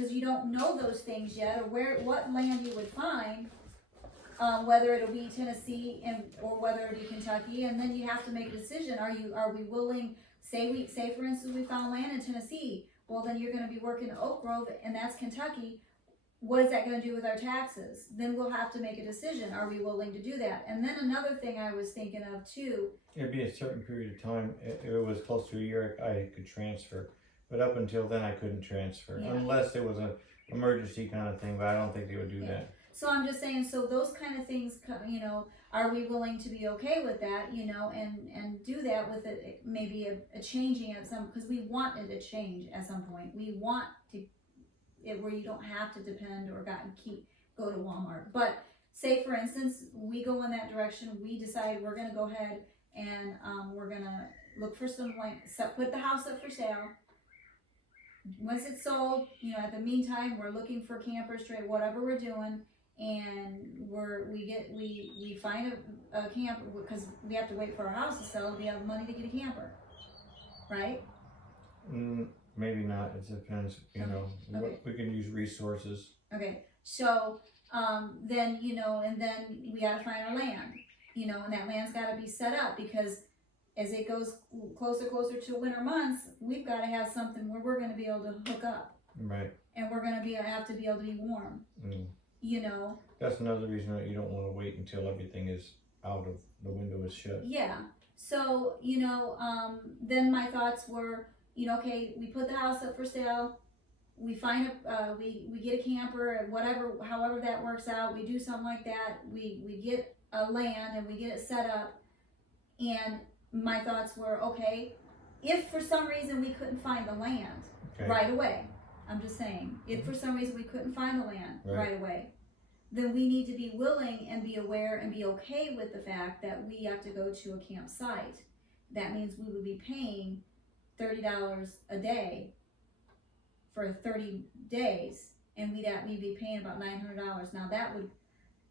because you don't know those things yet, or what land you would find, whether it'll be Tennessee or whether it'll be Kentucky, and then you have to make a decision. Are we willing? Say for instance we found land in Tennessee. Well, then you're going to be working in Oak Grove, and that's Kentucky. What is that going to do with our taxes? Then we'll have to make a decision. Are we willing to do that? And then another thing I was thinking of too. It'd be a certain period of time. If it was close to a year, I could transfer. But up until then, I couldn't transfer. Yeah. Unless it was an emergency kind of thing, but I don't think they would do that. So I'm just saying, so those kind of things, are we willing to be okay with that, and do that with it, maybe a changing at some, because we want it to change at some point. We want it where you don't have to depend or go to Walmart. But say for instance, we go in that direction, we decide we're going to go ahead and we're going to look for some land, put the house up for sale. Once it's sold, at the meantime, we're looking for campers, whatever we're doing, and we find a camper, because we have to wait for our house to sell. We have money to get a camper, right? Maybe not. It depends. We can use resources. Okay, so then and then we got to find our land, and that land's got to be set up, because as it goes closer to winter months, we've got to have something where we're going to be able to hook up. Right. And we're going to have to be able to be warm. That's another reason that you don't want to wait until everything is out of the window is shut. Yeah. So, then my thoughts were, okay, we put the house up for sale. We find we get a camper, and however that works out, we do something like that. We get a land and we get it set up. And my thoughts were, okay, if for some reason we couldn't find the land right away, I'm just saying, if for some reason we couldn't find the land right away, then we need to be willing and be aware and be okay with the fact that we have to go to a campsite. That means we would be paying $30 a day for 30 days, and we'd be paying about $900. Now that would,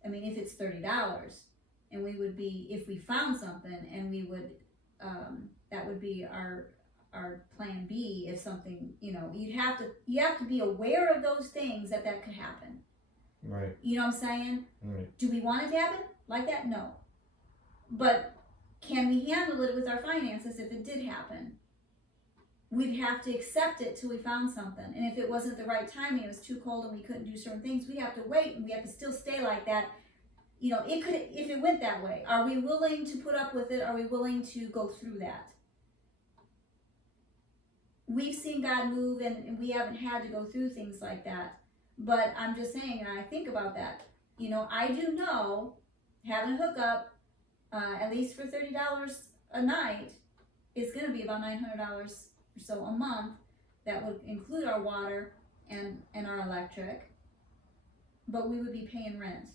if it's $30, and we would be, if we found something, and we would, that would be our plan B. If something, you have to be aware of those things that could happen. Right. You know what I'm saying? Right. Do we want it to happen like that? No. But can we handle it with our finances if it did happen? We'd have to accept it till we found something. And if it wasn't the right timing, it was too cold and we couldn't do certain things, we'd have to wait, and we have to still stay like that. If it went that way, are we willing to put up with it? Are we willing to go through that? We've seen God move, and we haven't had to go through things like that. But I'm just saying, and I think about that. I do know having a hookup, at least for $30 a night, is going to be about $900 or so a month. That would include our water and our electric. But we would be paying rent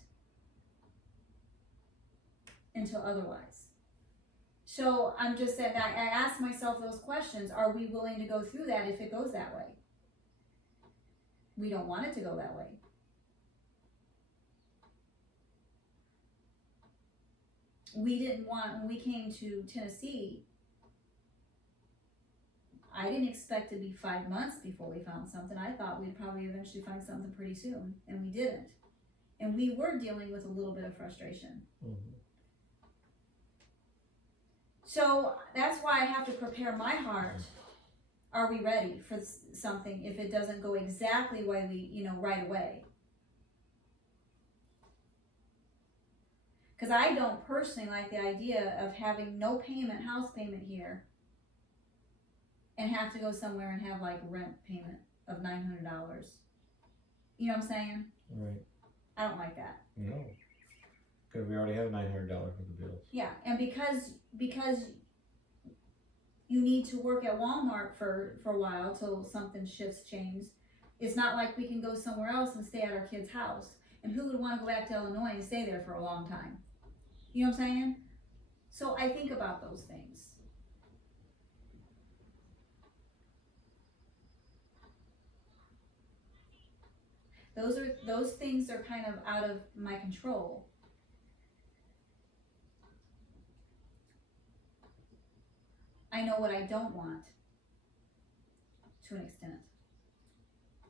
until otherwise. So I'm just saying, I ask myself those questions. Are we willing to go through that if it goes that way? We don't want it to go that way. We didn't want, when we came to Tennessee, I didn't expect to be 5 months before we found something. I thought we'd probably eventually find something pretty soon, and we didn't. And we were dealing with a little bit of frustration. Mm-hmm. So that's why I have to prepare my heart. Are we ready for something if it doesn't go exactly the way we, right away? Because I don't personally like the idea of having no house payment here, and have to go somewhere and have like rent payment of $900. You know what I'm saying? Right. I don't like that. No. Because we already have $900 for the bills. Yeah, and because you need to work at Walmart for a while till something changes. It's not like we can go somewhere else and stay at our kid's house. And who would want to go back to Illinois and stay there for a long time? You know what I'm saying? So I think about those things. Those things are kind of out of my control. I know what I don't want, to an extent.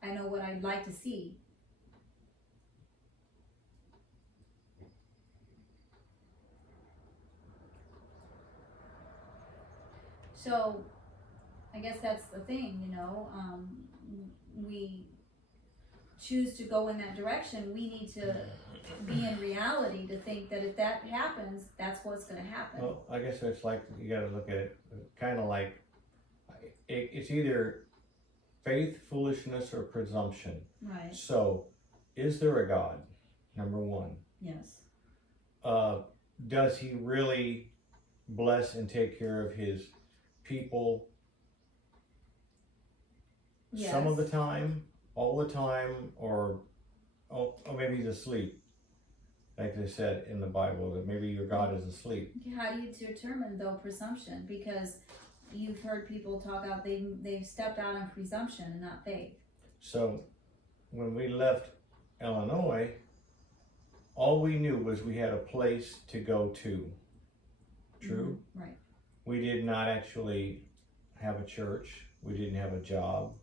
I know what I'd like to see. So, I guess that's the thing, you know, we choose to go in that direction. We need to be in reality to think that if that happens, that's what's going to happen. Well, I guess it's like, you gotta look at it, kind of like, it's either faith, foolishness, or presumption. Right. So, is there a God? Number one. Yes. Does he really bless and take care of his people Yes. some of the time, all the time, or maybe he's asleep? Like they said in the Bible, that maybe your God is asleep. How do you determine, though, presumption? Because you've heard people talk out, they've stepped out on presumption and not faith. So, when we left Illinois, all we knew was we had a place to go to. True? Mm-hmm. Right. We did not actually have a church. We didn't have a job.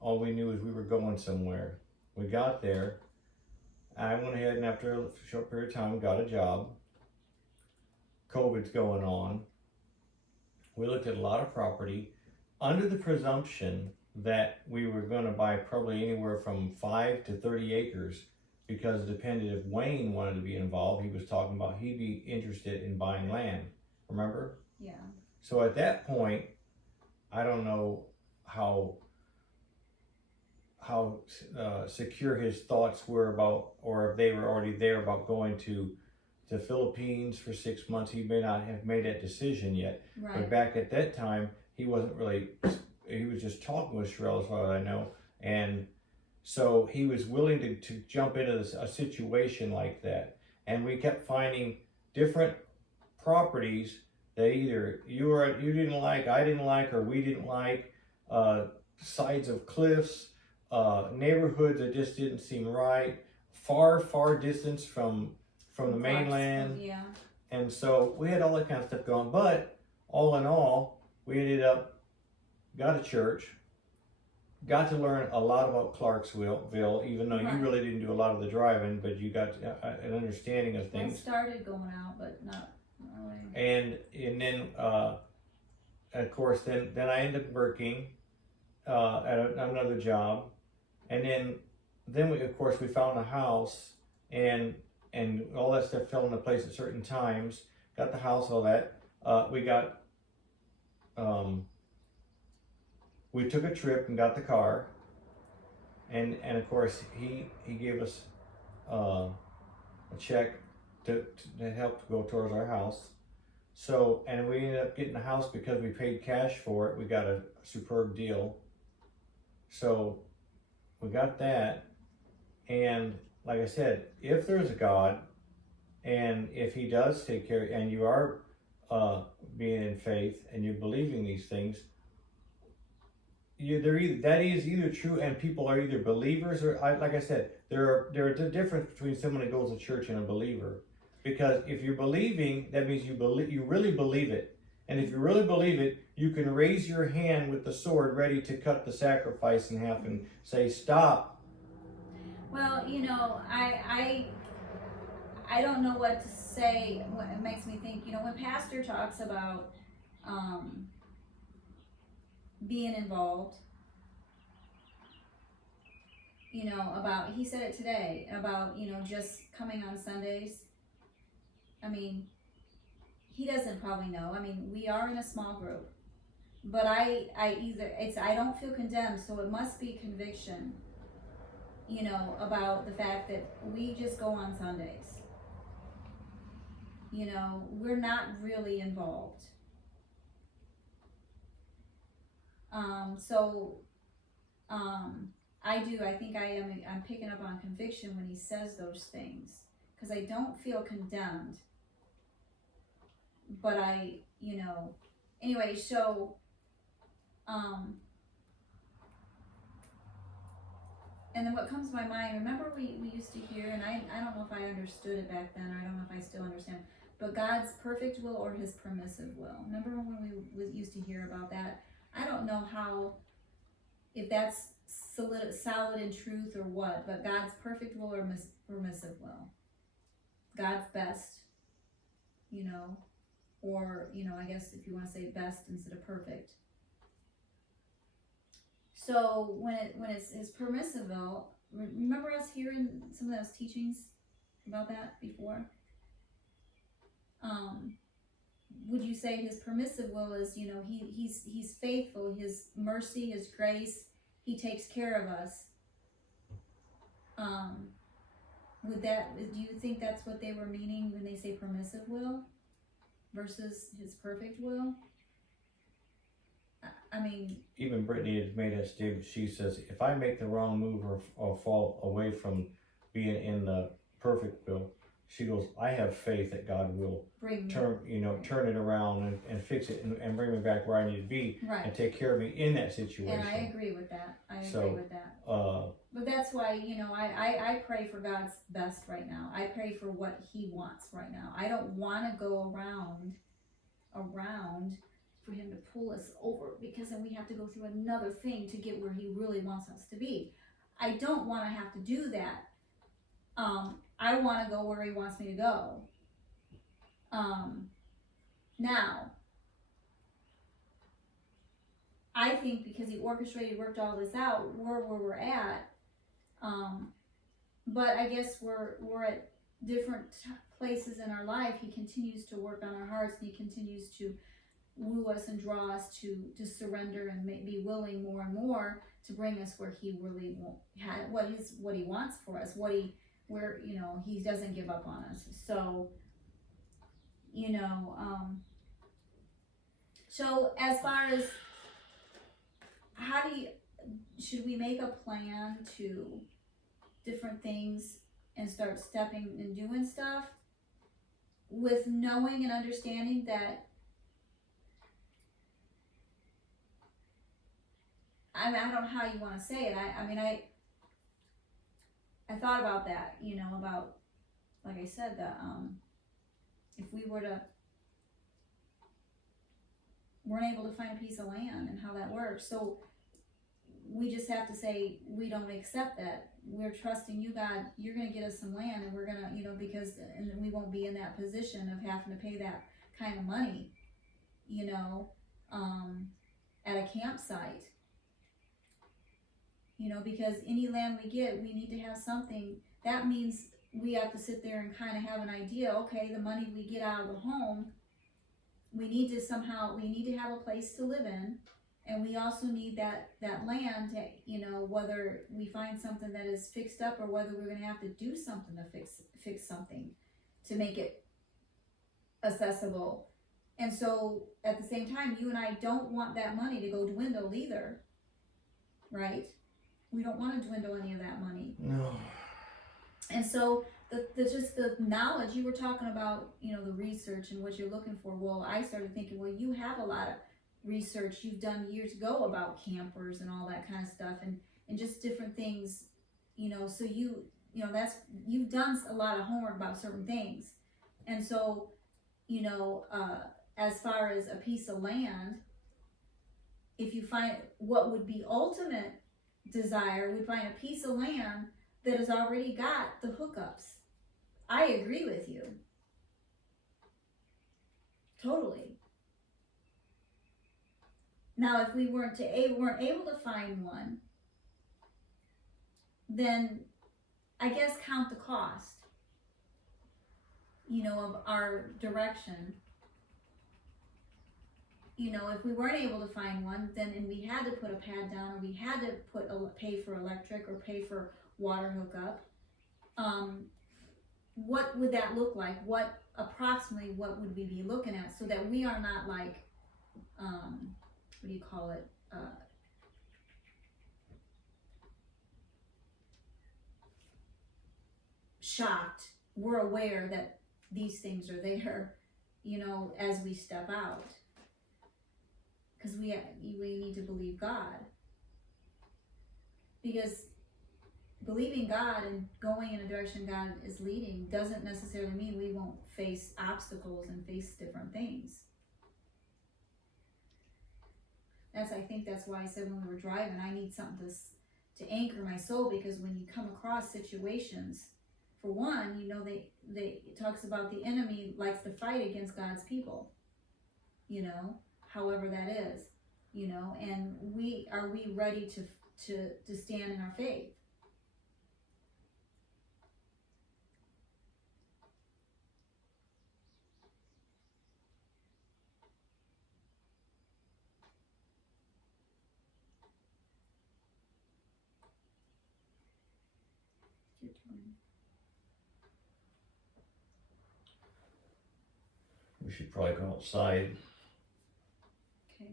All we knew is we were going somewhere. We got there. I went ahead and after a short period of time got a job. COVID's going on. We looked at a lot of property under the presumption that we were going to buy probably anywhere from 5 to 30 acres, because it depended if Wayne wanted to be involved. He was talking about he'd be interested in buying land. Remember? Yeah. So at that point, I don't know how secure his thoughts were about, or if they were already there about going to the Philippines for 6 months. He may not have made that decision yet. Right. But back at that time, he wasn't really, he was just talking with Sherelle as far as I know. And so he was willing to jump into a situation like that. And we kept finding different properties that either you didn't like, I didn't like, or we didn't like, sides of cliffs, neighborhoods that just didn't seem right, far distance from the mainland. Yeah. And so we had all that kind of stuff going. But all in all, we ended up, got a church, got to learn a lot about Clarksville, even though you really didn't do a lot of the driving, but you got an understanding of things. I started going out, but not really. And then, of course, then I ended up working at another job. And then we, of course, we found a house, and all that stuff fell into place at certain times. Got the house, all that. We took a trip and got the car, and of course he gave us a check to help go towards our house. So, and we ended up getting the house because we paid cash for it. We got a superb deal. So we got that, and like I said, if there's a God, and if he does take care, and you are being in faith and you're believing these things, that is either true, and people are either believers or, like I said, there is a difference between someone that goes to church and a believer. Because if you're believing, that means you really believe it. And if you really believe it, you can raise your hand with the sword ready to cut the sacrifice in half and say, stop. Well, you know, I don't know what to say. It makes me think, you know, when Pastor talks about being involved, you know, about, he said it today, about, you know, just coming on Sundays. I mean, he doesn't probably know. I mean, we are in a small group, but I don't feel condemned, so it must be conviction, you know, about the fact that we just go on Sundays. You know, we're not really involved. I think I'm picking up on conviction when he says those things, because I don't feel condemned. But you know, anyway, so, and then what comes to my mind, remember we used to hear, and I don't know if I understood it back then, or I don't know if I still understand, but God's perfect will or his permissive will. Remember when we used to hear about that? I don't know if that's solid in truth or what, but God's perfect will or permissive will. God's best, you know, or, you know, I guess if you want to say best instead of perfect. So when it's his permissive will, remember us hearing some of those teachings about that before? Would you say his permissive will is, you know, he's faithful, his mercy, his grace, he takes care of us. Do you think that's what they were meaning when they say permissive will versus his perfect will? I mean, even Brittany has made that statement. She says, if I make the wrong move or fall away from being in the perfect will, she goes, I have faith that God will turn it around and fix it and bring me back where I need to be, right, and take care of me in that situation. And I agree with that. But that's why, you know, I pray for God's best right now. I pray for what he wants right now. I don't want to go around for him to pull us over, because then we have to go through another thing to get where he really wants us to be. I don't want to have to do that. I want to go where he wants me to go. Now, I think because he worked all this out, we're where we're at. But I guess we're at different places in our life. He continues to work on our hearts, and he continues to woo us and draw us to surrender and be willing more and more to bring us where he really what he wants for us, where you know, he doesn't give up on us. So, you know, so as far as should we make a plan to different things and start stepping and doing stuff with knowing and understanding that, I don't know how you want to say it. I thought about that, you know, about, like I said, that if we weren't able to find a piece of land and how that works. So we just have to say, we don't accept that. We're trusting you, God. You're going to get us some land, and we're going to, you know, and we won't be in that position of having to pay that kind of money, you know, at a campsite. You know, because any land we get, we need to have something. That means we have to sit there and kind of have an idea, okay, the money we get out of the home, we need to have a place to live in, and we also need that land to, you know, whether we find something that is fixed up or whether we're going to have to do something to fix something to make it accessible. And so at the same time, you and I don't want that money to go dwindle either, right? We don't want to dwindle any of that money. No. And so the knowledge you were talking about, you know, the research and what you're looking for. Well, I started thinking, well, you have a lot of research you've done years ago about campers and all that kind of stuff, and just different things, you know. So you know, you've done a lot of homework about certain things, and so, you know, as far as a piece of land, if you find what would be ultimate desire, we find a piece of land that has already got the hookups. I agree with you. Totally. Now, if we weren't able to find one, then I guess count the cost, you know, of our direction. You know, if we weren't able to find one, then, and we had to put a pad down, or we had to pay for electric or pay for water hookup, what would that look like? Approximately what would we be looking at, so that we are not like, what do you call it? Shocked. We're aware that these things are there, you know, as we step out. Because we need to believe God. Because believing God and going in a direction God is leading doesn't necessarily mean we won't face obstacles and face different things. I think that's why I said when we were driving, I need something anchor my soul, because when you come across situations, for one, you know, it talks about the enemy likes to fight against God's people, you know, however that is, you know, and are we ready to stand in our faith? Your turn. We should probably go outside. Okay.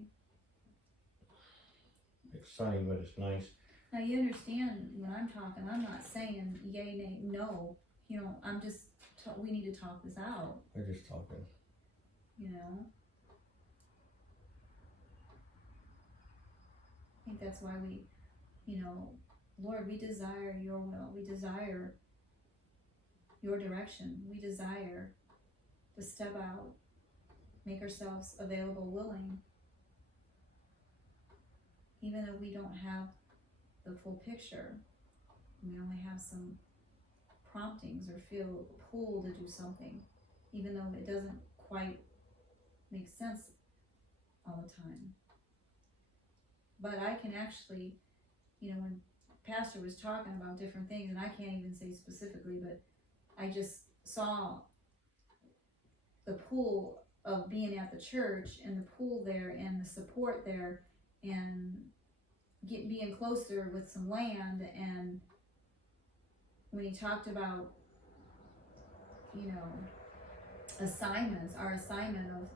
It's sunny, but it's nice. Now you understand when I'm talking, I'm not saying yay, nay, no. You know, I'm just, we need to talk this out, We're just talking. you know. I think that's why we, you know, Lord, we desire your will. We desire your direction. We desire to step out, make ourselves available, willing, even though we don't have the full picture. We only have some promptings or feel pulled to do something, even though it doesn't quite make sense all the time. But I can actually, you know, when Pastor was talking about different things, and I can't even say specifically, but I just saw the pull of being at the church and the pull there and the support there and being closer with some land. And when he talked about, you know, assignments, our assignment of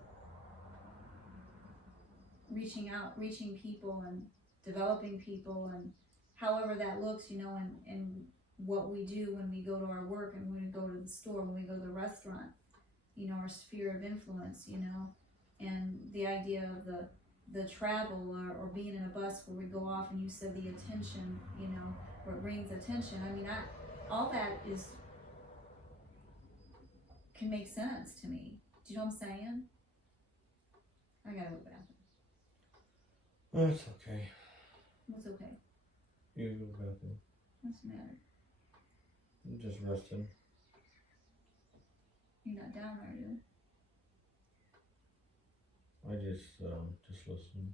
reaching out, reaching people and developing people, and however that looks, you know, and what we do when we go to our work and when we go to the store, when we go to the restaurant, you know, our sphere of influence, you know, and the idea of the travel or being in a bus where we go off, and you said the attention, you know, where it brings attention. I mean, all that can make sense to me. Do you know what I'm saying? I gotta go to the bathroom. That's okay. What's okay? You go to the bathroom. What's the matter? I'm just resting. You're not down, are you? I just listening.